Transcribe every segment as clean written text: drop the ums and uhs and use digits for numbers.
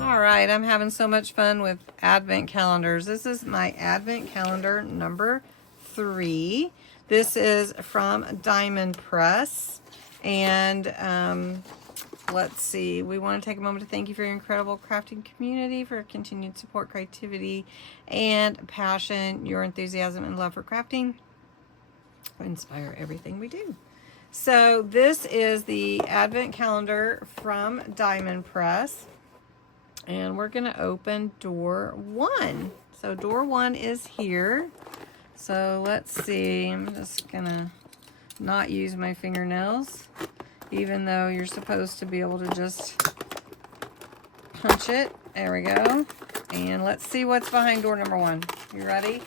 All right, I'm having so much fun with advent calendars. This is my advent calendar number 3. This is from Diamond Press. And let's see, we want to take a moment to thank you for your incredible crafting community, for your continued support, creativity, and passion. Your enthusiasm and love for crafting inspire everything we do. So this is the advent calendar from Diamond Press. And we're going to open door 1. So door 1 is here. So let's see. I'm just going to not use my fingernails, even though you're supposed to be able to just punch it. There we go. And let's see what's behind door number 1. You ready?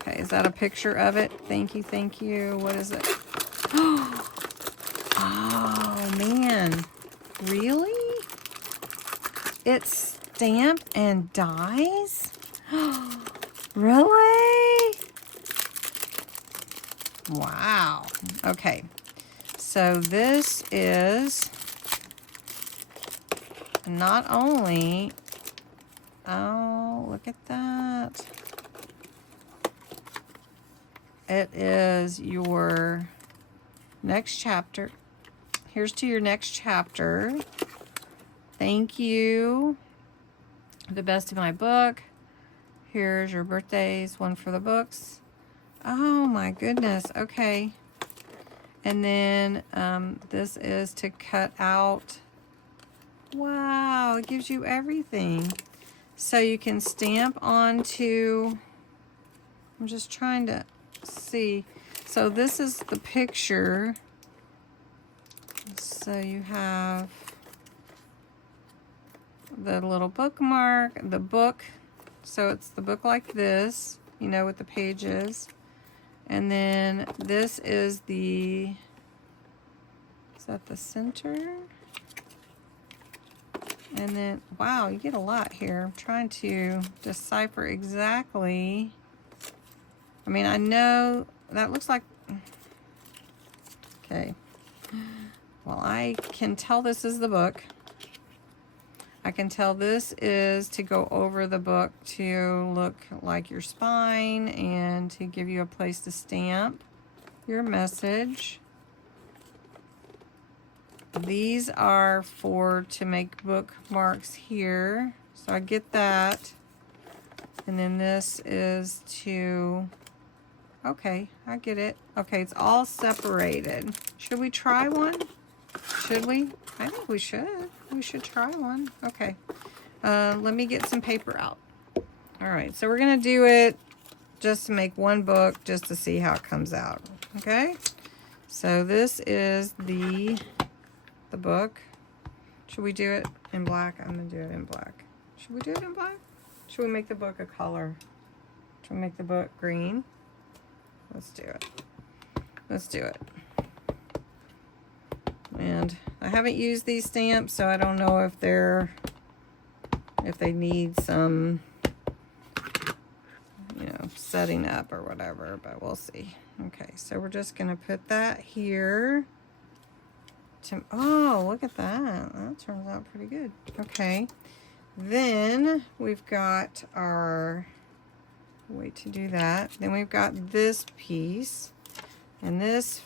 Okay, is that a picture of it? Thank you, thank you. What is it? Oh, man. Really? It's stamped and dies? Really? Wow. Okay. So this is not only... Oh, look at that. It is your next chapter. Here's to your next chapter. Thank you. The best of my book. Here's your birthdays, one for the books. Oh my goodness. Okay. And then this is to cut out. Wow, it gives you everything. So you can stamp onto, I'm just trying to see. So this is the picture. So you have the little bookmark, the book. So it's the book like this, you know, with the pages. And then this is the, is that the center? And then, wow, you get a lot here. I'm trying to decipher exactly. I mean, I know that looks like, okay. Well, I can tell this is the book. I can tell this is to go over the book to look like your spine and to give you a place to stamp your message. These are for to make bookmarks here. So I get that. And then this is to, okay, I get it. Okay, it's all separated. Should we try one? Should we? I think we should. We should try one. Okay. Let me get some paper out. All right, so we're going to do it just to make one book, just to see how it comes out. Okay? So this is the book. Should we do it in black? I'm going to do it in black. Should we do it in black? Should we make the book a color? Should we make the book green? Let's do it. Let's do it. And I haven't used these stamps, so I don't know if they need some, you know, setting up or whatever, but we'll see. Okay, so we're just gonna put that here. Oh, look at that. That turns out pretty good. Okay, then we've got our, wait to do that. Then we've got this piece, and this,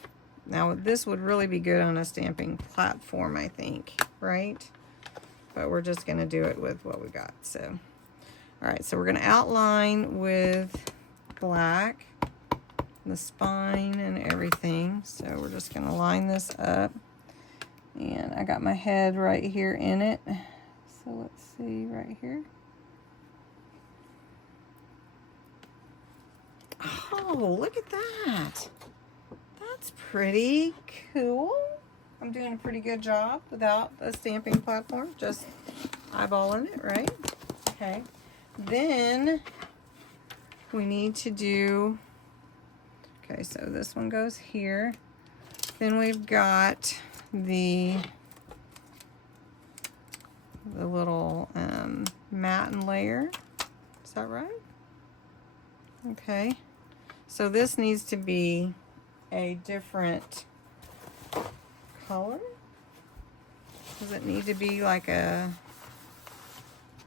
now this would really be good on a stamping platform, I think, right? But we're just gonna do it with what we got. So, all right, so we're gonna outline with black, the spine and everything. So we're just gonna line this up. And I got my head right here in it. So let's see right here. Oh, look at that. That's pretty cool. I'm doing a pretty good job without a stamping platform, just eyeballing it, right? Okay. Then we need to do, okay, so this one goes here. Then we've got the little mat and layer. Is that right? Okay. So this needs to be a different color. Does it need to be like a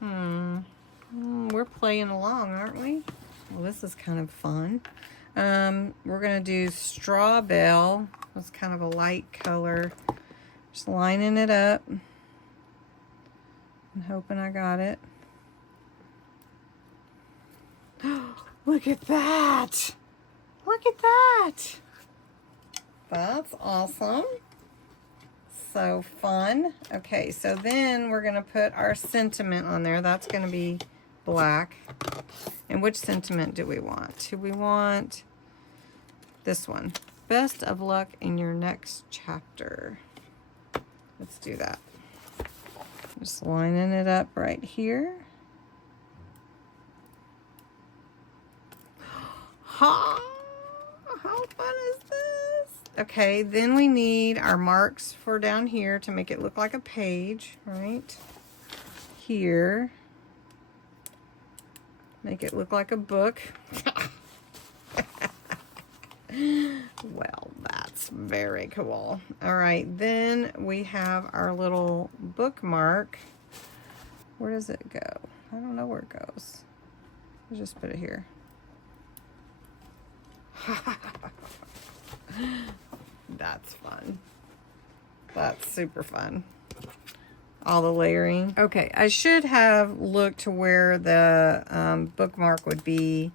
We're playing along, aren't we? Well, this is kind of fun. We're gonna do Straw Bell. It's kind of a light color. Just lining it up. I'm hoping I got it. Look at that! Look at that! That's awesome. So fun. Okay, so then we're gonna put our sentiment on there. That's gonna be black. And which sentiment do we want? Do we want this one? Best of luck in your next chapter. Let's do that. Just lining it up right here. Ha! How fun is this? Okay, then we need our marks for down here to make it look like a page, right? Here. Make it look like a book. Well, that's very cool. All right, then we have our little bookmark. Where does it go? I don't know where it goes. Let's just put it here. That's fun. That's super fun. All the layering. Okay, I should have looked to where the bookmark would be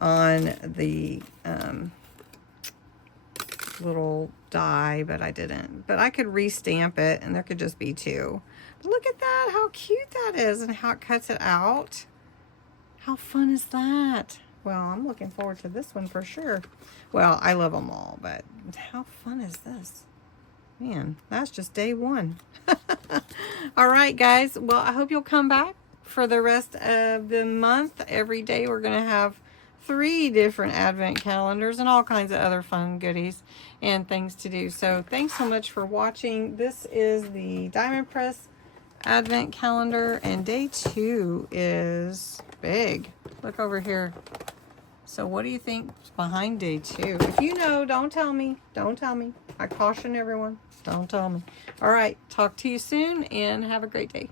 on the little die, but I didn't. But I could restamp it, and there could just be two. But look at that, how cute that is, and how it cuts it out. How fun is that? Well, I'm looking forward to this one for sure. Well, I love them all, but how fun is this? Man, that's just day one. All right, guys. Well, I hope you'll come back for the rest of the month. Every day we're going to have 3 different advent calendars and all kinds of other fun goodies and things to do. So thanks so much for watching. This is the Diamond Press advent calendar, and day 2 is big. Look over here. So what do you think is behind day 2? If you know, don't tell me. Don't tell me. I caution everyone. Don't tell me. All right. Talk to you soon and have a great day.